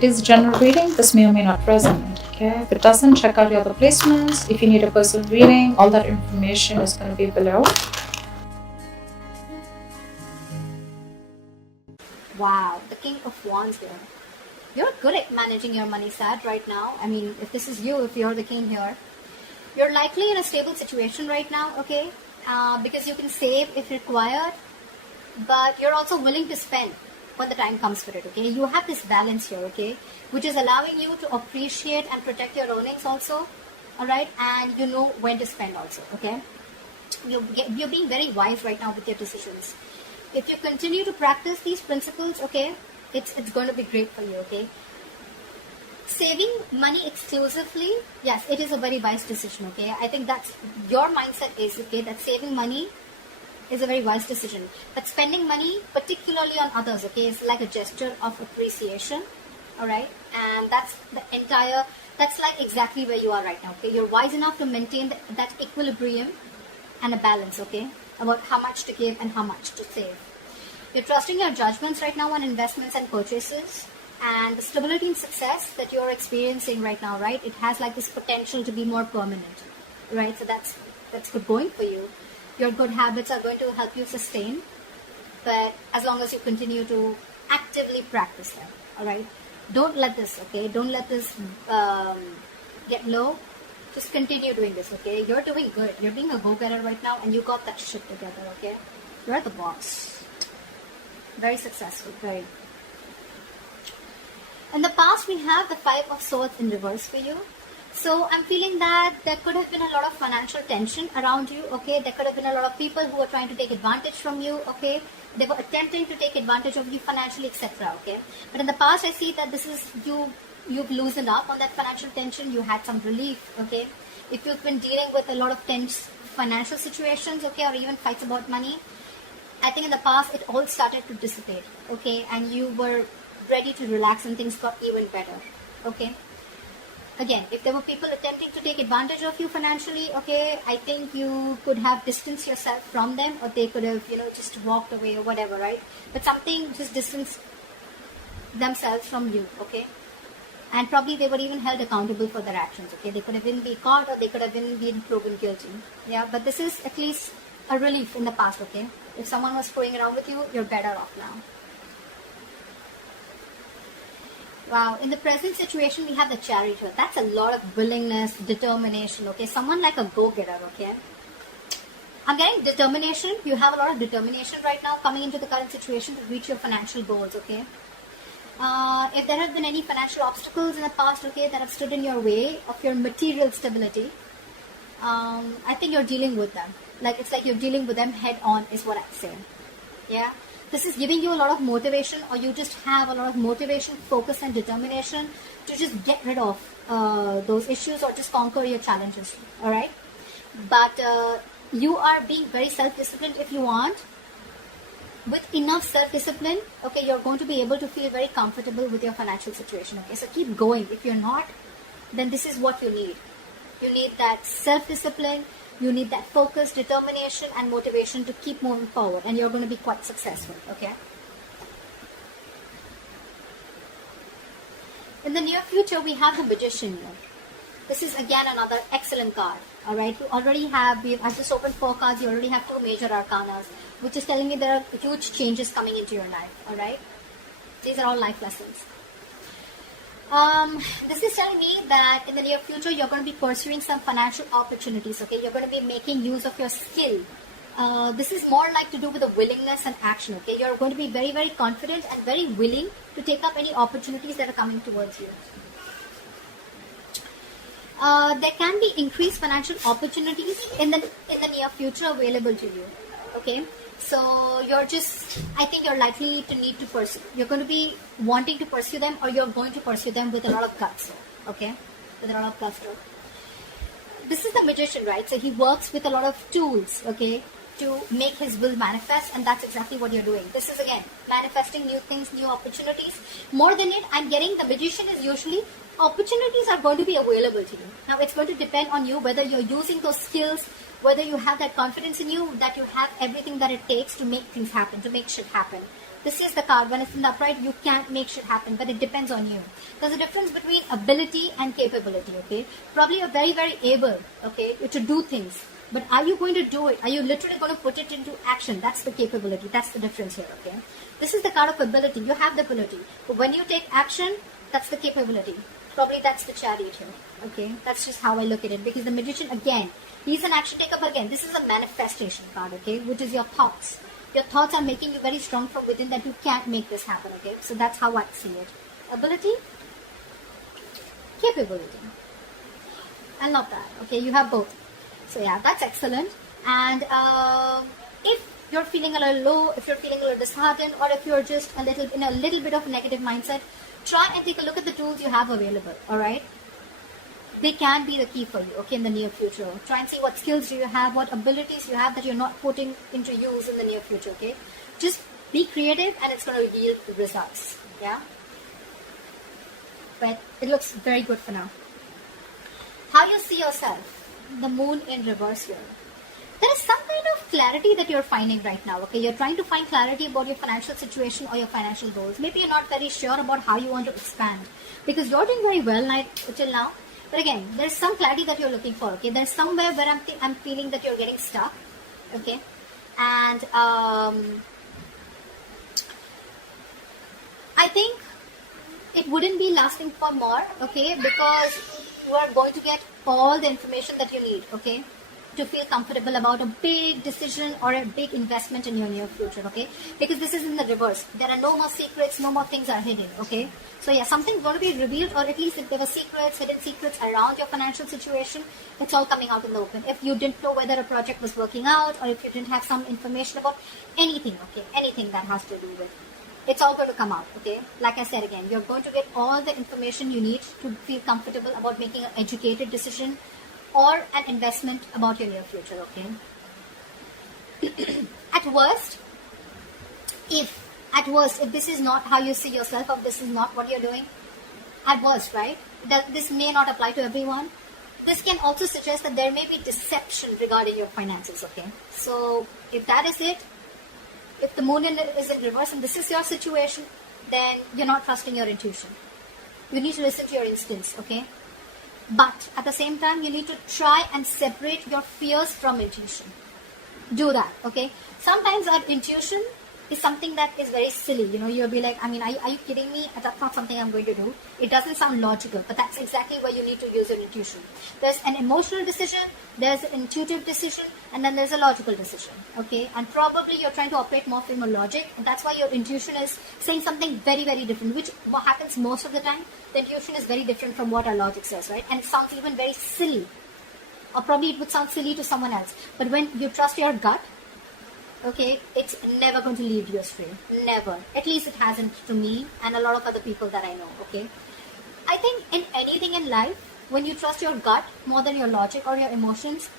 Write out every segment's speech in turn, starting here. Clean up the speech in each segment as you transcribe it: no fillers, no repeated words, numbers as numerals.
It is general reading. This may or may not resonate. Okay, if it doesn't, check out your other placements. If you need a personal reading, all that information is going to be below. Wow, the King of Wands here. You're good at managing your money, Sag, right now. I mean, if this is you, if you're the king here, you're likely in a stable situation right now, okay? Because you can save if required, but you're also willing to spend when the time comes for it, okay? You have this balance here, okay? Which is allowing you to appreciate and protect your earnings also, all right? And you know when to spend also, okay? You're being very wise right now with your decisions. If you continue to practice these principles, okay, it's going to be great for you, okay? Saving money exclusively, yes, it is a very wise decision, okay? I think that's your mindset is, okay, that saving money is a very wise decision. But spending money, particularly on others, okay, is like a gesture of appreciation, all right? And that's like exactly where you are right now, okay? You're wise enough to maintain that equilibrium and a balance, okay, about how much to give and how much to save. You're trusting your judgments right now on investments and purchases, and the stability and success that you're experiencing right now, right, it has like this potential to be more permanent, right? So that's good going for you. Your good habits are going to help you sustain, but as long as you continue to actively practice them, all right? Don't let this, okay? Don't let this get low. Just continue doing this, okay? You're doing good. You're being a go-getter right now, and you got that shit together, okay? You're the boss. Very successful, very. In the past, we have the Five of Swords in reverse for you. So I'm feeling that there could have been a lot of financial tension around you, okay? There could have been a lot of people who were trying to take advantage from you, okay? They were attempting to take advantage of you financially, etc., okay? But in the past, I see that this is you've loosened up on that financial tension. You had some relief, okay? If you've been dealing with a lot of tense financial situations, okay, or even fights about money, I think in the past it all started to dissipate, okay? And you were ready to relax and things got even better, okay? Again, if there were people attempting to take advantage of you financially, okay, I think you could have distanced yourself from them, or they could have, just walked away or whatever, right? But something just distanced themselves from you, okay? And probably they were even held accountable for their actions, okay? They could have been caught, or they could have been proven guilty, yeah? But this is at least a relief in the past, okay? If someone was screwing around with you, you're better off now. Wow, in the present situation, we have the Chariot here. That's a lot of willingness, determination, okay? Someone like a go-getter, okay? I'm getting determination. You have a lot of determination right now coming into the current situation to reach your financial goals, okay? If there have been any financial obstacles in the past, okay, that have stood in your way of your material stability, I think you're dealing with them. It's like you're dealing with them head on is what I'm saying, yeah? This is giving you a lot of motivation, or you just have a lot of motivation, focus, and determination to just get rid of those issues or just conquer your challenges, all right? But you are being very self-disciplined if you want. With enough self-discipline, okay, you're going to be able to feel very comfortable with your financial situation, okay? So keep going. If you're not, then this is what you need. You need that self-discipline. You need that focus, determination, and motivation to keep moving forward, and you're going to be quite successful, okay? In the near future, we have the Magician here. This is again another excellent card, all right? You already have, I've just opened 4 cards, you already have 2 major arcanas, which is telling me there are huge changes coming into your life, all right? These are all life lessons. This is telling me that in the near future, you're going to be pursuing some financial opportunities, okay? You're going to be making use of your skill. This is more like to do with the willingness and action, okay? You're going to be very, very confident and very willing to take up any opportunities that are coming towards you. There can be increased financial opportunities in the near future available to you, okay? So I think you're likely to need to pursue. You're going to be wanting to pursue them, or you're going to pursue them with a lot of guts, okay? With a lot of gusto. This is the Magician, right? So he works with a lot of tools, okay, to make his will manifest, and that's exactly what you're doing. This is, again, manifesting new things, new opportunities. More than it, I'm getting the Magician is usually opportunities are going to be available to you. Now, it's going to depend on you whether you're using those skills, whether you have that confidence in you, that you have everything that it takes to make things happen, to make shit happen. This is the card. When it's in the upright, you can't make shit happen, but it depends on you. There's a difference between ability and capability, okay? Probably you're very, very able, okay, to do things. But are you going to do it? Are you literally going to put it into action? That's the capability. That's the difference here, okay? This is the card of ability. You have the ability. But when you take action, that's the capability. Probably that's the Chariot here, okay? That's just how I look at it. Because the Magician, again, he's an action taker, but again, this is a manifestation card, okay? Which is your thoughts. Your thoughts are making you very strong from within that you can't make this happen, okay? So that's how I see it. Ability, capability. I love that, okay? You have both. So yeah, that's excellent. And if you're feeling a little low, if you're feeling a little disheartened, or if you're just a little in a little bit of a negative mindset, try and take a look at the tools you have available, all right? They can be the key for you, okay, in the near future. Try and see what skills do you have, what abilities you have that you're not putting into use in the near future, okay? Just be creative and it's going to yield results, yeah? But it looks very good for now. How do you see yourself? The moon in reverse here. There is some kind of clarity that you're finding right now, okay? You're trying to find clarity about your financial situation or your financial goals. Maybe you're not very sure about how you want to expand because you're doing very well till now. But again, there's some clarity that you're looking for, okay? There's somewhere where I'm feeling that you're getting stuck, okay? And I think it wouldn't be lasting for more, okay? Because you are going to get all the information that you need, okay, to feel comfortable about a big decision or a big investment in your near future, okay? Because this is in the reverse. There are no more secrets, no more things are hidden, okay? So yeah, something's going to be revealed, or at least if there were secrets, hidden secrets around your financial situation, it's all coming out in the open. If you didn't know whether a project was working out, or if you didn't have some information about anything, okay, anything that has to do with, it's all going to come out, okay? Like I said again, you're going to get all the information you need to feel comfortable about making an educated decision or an investment about your near future, okay? At worst, if this is not how you see yourself, or this is not what you're doing, at worst, right? That this may not apply to everyone. This can also suggest that there may be deception regarding your finances, okay? So if that is it, if the moon is in reverse and this is your situation, then you're not trusting your intuition. You need to listen to your instincts, okay? But at the same time, you need to try and separate your fears from intuition. Do that, okay? Sometimes our intuition is something that is very silly. You know, you'll be like, I mean, are you kidding me? That's not something I'm going to do. It doesn't sound logical, but that's exactly where you need to use your intuition. There's an emotional decision, there's an intuitive decision, and then there's a logical decision, okay? And probably you're trying to operate more from your logic, and that's why your intuition is saying something very, very different, which what happens most of the time. The intuition is very different from what our logic says, right? And it sounds even very silly, or probably it would sound silly to someone else. But when you trust your gut, okay, it's never going to lead you astray. Never. At least it hasn't to me and a lot of other people that I know, okay? I think in anything in life, when you trust your gut more than your logic or your emotions,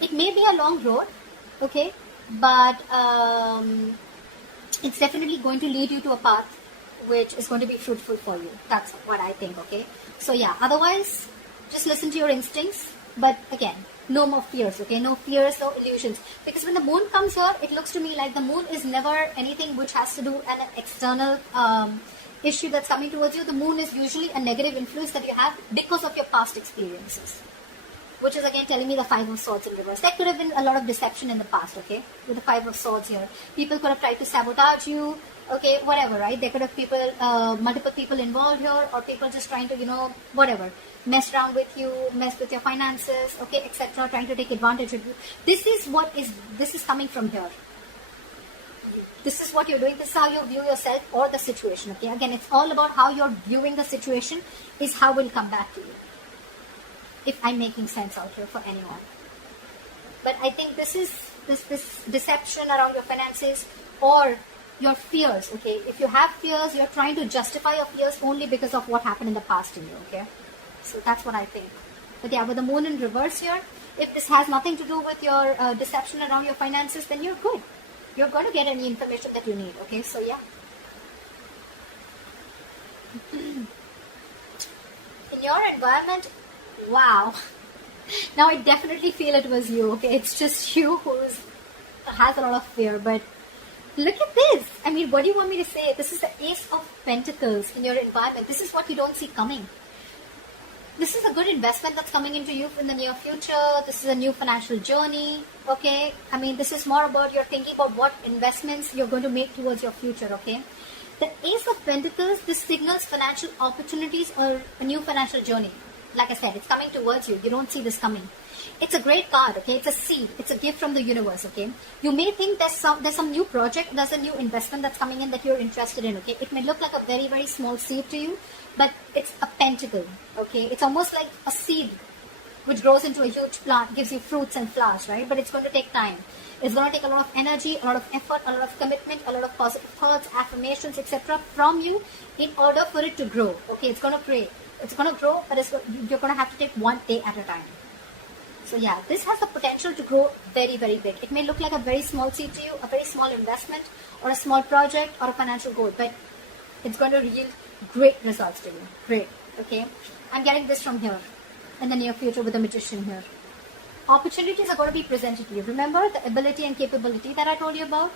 it may be a long road, okay? But it's definitely going to lead you to a path which is going to be fruitful for you. That's what I think, okay? So yeah, otherwise, just listen to your instincts. But again, no more fears, okay? No fears, no illusions. Because when the moon comes here, it looks to me like the moon is never anything which has to do with an external issue that's coming towards you. The moon is usually a negative influence that you have because of your past experiences. Which is again telling me the Five of Swords in reverse. There could have been a lot of deception in the past, okay? With the Five of Swords here. People could have tried to sabotage you, okay, whatever, right? There could have multiple people involved here, or people just trying to, whatever, mess around with you, mess with your finances, okay, etc., trying to take advantage of you. This is coming from here. This is what you're doing. This is how you view yourself or the situation, okay? Again, it's all about how you're viewing the situation is how it will come back to you. If I'm making sense out here for anyone. But I think this deception around your finances or your fears, okay? If you have fears, you're trying to justify your fears only because of what happened in the past in you, okay? So that's what I think. But yeah, with the moon in reverse here, if this has nothing to do with your deception around your finances, then you're good. You're going to get any information that you need, okay? So yeah. In your environment, wow. Now I definitely feel it was you, okay? It's just you who has a lot of fear, but Look at this. I mean, what do you want me to say? This is the Ace of Pentacles in your environment. This is what you don't see coming. This is a good investment that's coming into you in the near future. This is a new financial journey. Okay. I mean, this is more about you're thinking about what investments you're going to make towards your future. Okay. The Ace of Pentacles, this signals financial opportunities or a new financial journey. Like I said, it's coming towards you. You don't see this coming. It's a great card, okay? It's a seed. It's a gift from the universe, okay? You may think there's some new project, there's a new investment that's coming in that you're interested in, okay? It may look like a very, very small seed to you, but it's a pentacle, okay? It's almost like a seed which grows into a huge plant, gives you fruits and flowers, right? But it's going to take time. It's going to take a lot of energy, a lot of effort, a lot of commitment, a lot of positive thoughts, affirmations, etc. from you in order for it to grow, okay? It's going to pray. It's going to grow, but you're going to have to take one day at a time. So yeah, this has the potential to grow very, very big. It may look like a very small seed to you, a very small investment, or a small project, or a financial goal, but it's going to yield great results to you. Great, okay? I'm getting this from here in the near future with the Magician here. Opportunities are going to be presented to you. Remember the ability and capability that I told you about?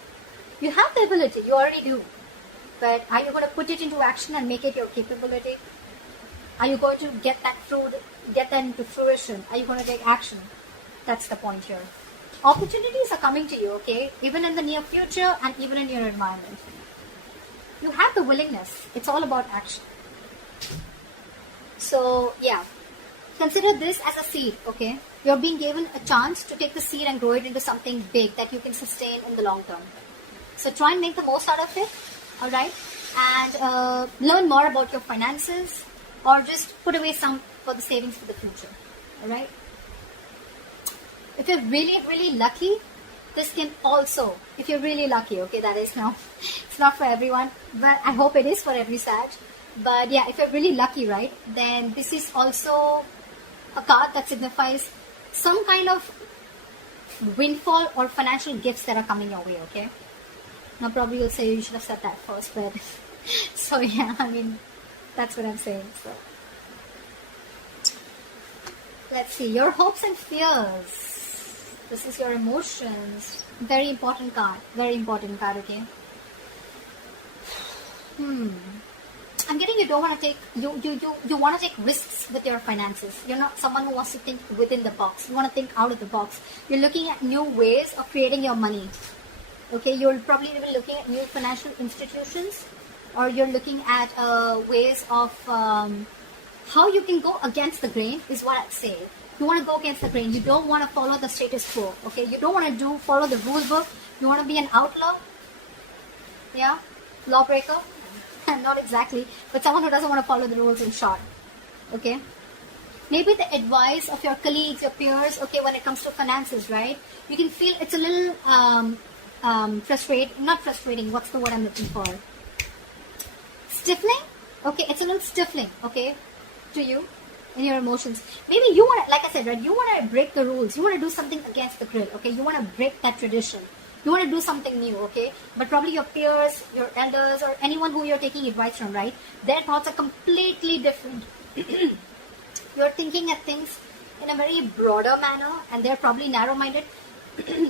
You have the ability, you already do. But are you going to put it into action and make it your capability? Are you going to get that fruit, get that into fruition? Are you going to take action? That's the point here. Opportunities are coming to you, okay? Even in the near future and even in your environment. You have the willingness. It's all about action. So, yeah. Consider this as a seed, okay? You're being given a chance to take the seed and grow it into something big that you can sustain in the long term. So try and make the most out of it, alright? And learn more about your finances, or just put away some for the savings for the future. Alright? If you're really, really lucky, this can also, if you're really lucky, okay, that is now, it's not for everyone, but I hope it is for every Sag. But yeah, if you're really lucky, right, then this is also a card that signifies some kind of windfall or financial gifts that are coming your way, okay? Now probably you'll say you should have said that first, but so yeah, I mean, that's what I'm saying. So let's see, your hopes and fears. This is your emotions. Very important card, okay? I'm getting you don't want to take, you want to take risks with your finances. You're not someone who wants to think within the box. You want to think out of the box. You're looking at new ways of creating your money. Okay, you're probably even looking at new financial institutions, or you're looking at ways of how you can go against the grain is what I'd say. You want to go against the grain. You don't want to follow the status quo. Okay, you don't want to follow the rule book. You want to be an outlaw. Yeah, lawbreaker. Not exactly, but someone who doesn't want to follow the rules in short. Okay, maybe the advice of your colleagues, your peers, okay, when it comes to finances, right? You can feel it's a little not frustrating, what's the word I'm looking for? Stifling? Okay, it's a little stifling, okay, to you in your emotions. Maybe you want to, like I said, right, you want to break the rules. You want to do something against the grill, okay? You want to break that tradition. You want to do something new, okay? But probably your peers, your elders, or anyone who you're taking advice from, right? Their thoughts are completely different. You're thinking at things in a very broader manner, and they're probably narrow-minded.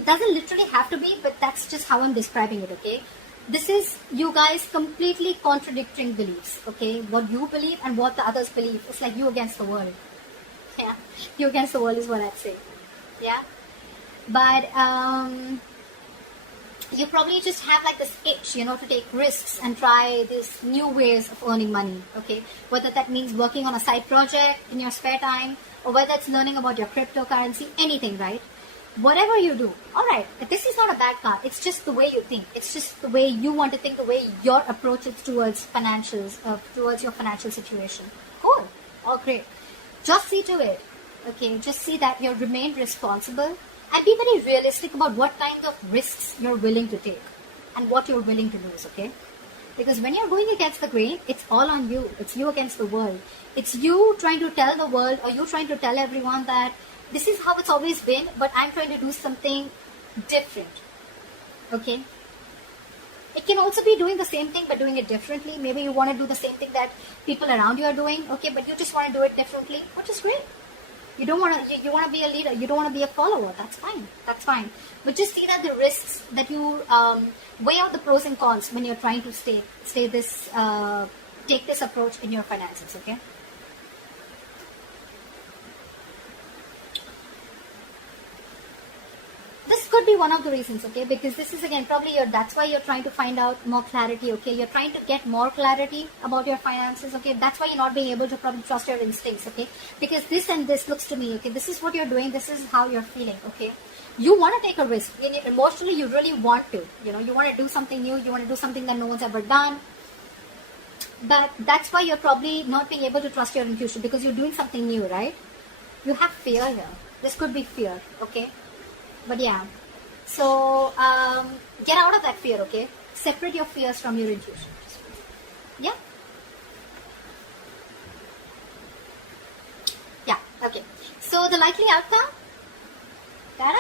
Doesn't literally have to be, but that's just how I'm describing it, okay? This is you guys completely contradicting beliefs, okay? What you believe and what the others believe. It's like you against the world. Yeah, you against the world is what I'd say. Yeah, but you probably just have like this itch, you know, to take risks and try these new ways of earning money, okay? Whether that means working on a side project in your spare time, or whether it's learning about your cryptocurrency, anything, right? Whatever you do, alright, this is not a bad card. It's just the way you think. It's just the way you want to think, the way your approach is towards financials, towards your financial situation. Cool, all great. Just see to it, okay? Just see that you remain responsible. And be very realistic about what kind of risks you're willing to take and what you're willing to lose, okay? Because when you're going against the grain, it's all on you. It's you against the world. It's you trying to tell the world, or you trying to tell everyone that this is how it's always been, but I'm trying to do something different, okay? It can also be doing the same thing but doing it differently. Maybe you want to do the same thing that people around you are doing, okay, but you just want to do it differently, which is great. You don't want to. You want to be a leader. You don't want to be a follower. That's fine. That's fine. But just see that the risks that you weigh out the pros and cons when you're trying to take this approach in your finances. Okay. This could be one of the reasons, okay, because this is again probably that's why you're trying to find out more clarity, okay, you're trying to get more clarity about your finances, okay, that's why you're not being able to probably trust your instincts, okay, because this and this looks to me, okay, this is what you're doing, this is how you're feeling, okay, you want to take a risk, emotionally you really want to, you want to do something new, you want to do something that no one's ever done, but that's why you're probably not being able to trust your intuition, because you're doing something new, right? You have fear here. This could be fear, okay? But yeah, so get out of that fear, okay? Separate your fears from your intuition. Yeah? Yeah, okay. So the likely outcome? Ta-da!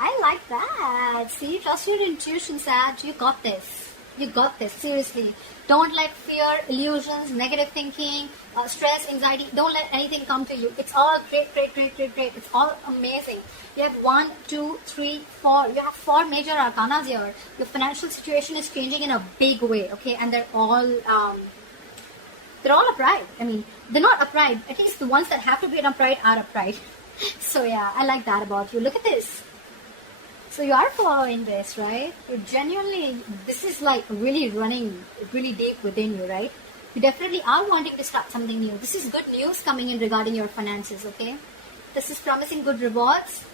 I like that. See, trust your intuition, Sag. You got this. You got this. Seriously. Don't let fear, illusions, negative thinking, stress, anxiety, don't let anything come to you. It's all great, great, great, great, great. It's all amazing. You have 1, 2, 3, 4. You have 4 major arcanas here. Your financial situation is changing in a big way, okay? And they're all upright. I mean, they're not upright. At least the ones that have to be upright are upright. So yeah, I like that about you. Look at this. So you are following this, right? You're genuinely, this is like really running really deep within you, right? You definitely are wanting to start something new. This is good news coming in regarding your finances, okay? This is promising good rewards.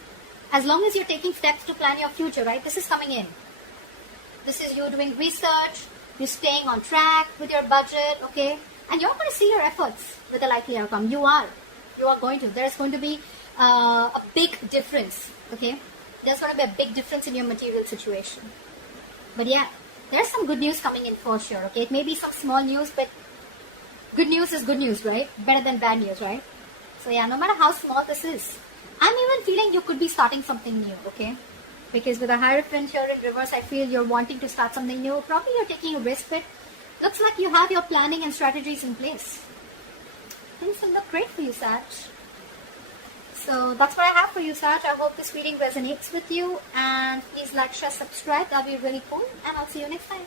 As long as you're taking steps to plan your future, right? This is coming in. This is you doing research, you're staying on track with your budget, okay? And you're going to see your efforts with a likely outcome. You are going to. There's going to be a big difference, okay? There's going to be a big difference in your material situation. But yeah, there's some good news coming in for sure, okay? It may be some small news, but good news is good news, right? Better than bad news, right? So yeah, no matter how small this is, I'm even feeling you could be starting something new, okay? Because with a Hierophant here in reverse, I feel you're wanting to start something new. Probably you're taking a risk, but looks like you have your planning and strategies in place. Things will look great for you, Sag. So that's what I have for you, Sag. I hope this reading resonates with you. And please like, share, subscribe. That'll be really cool. And I'll see you next time.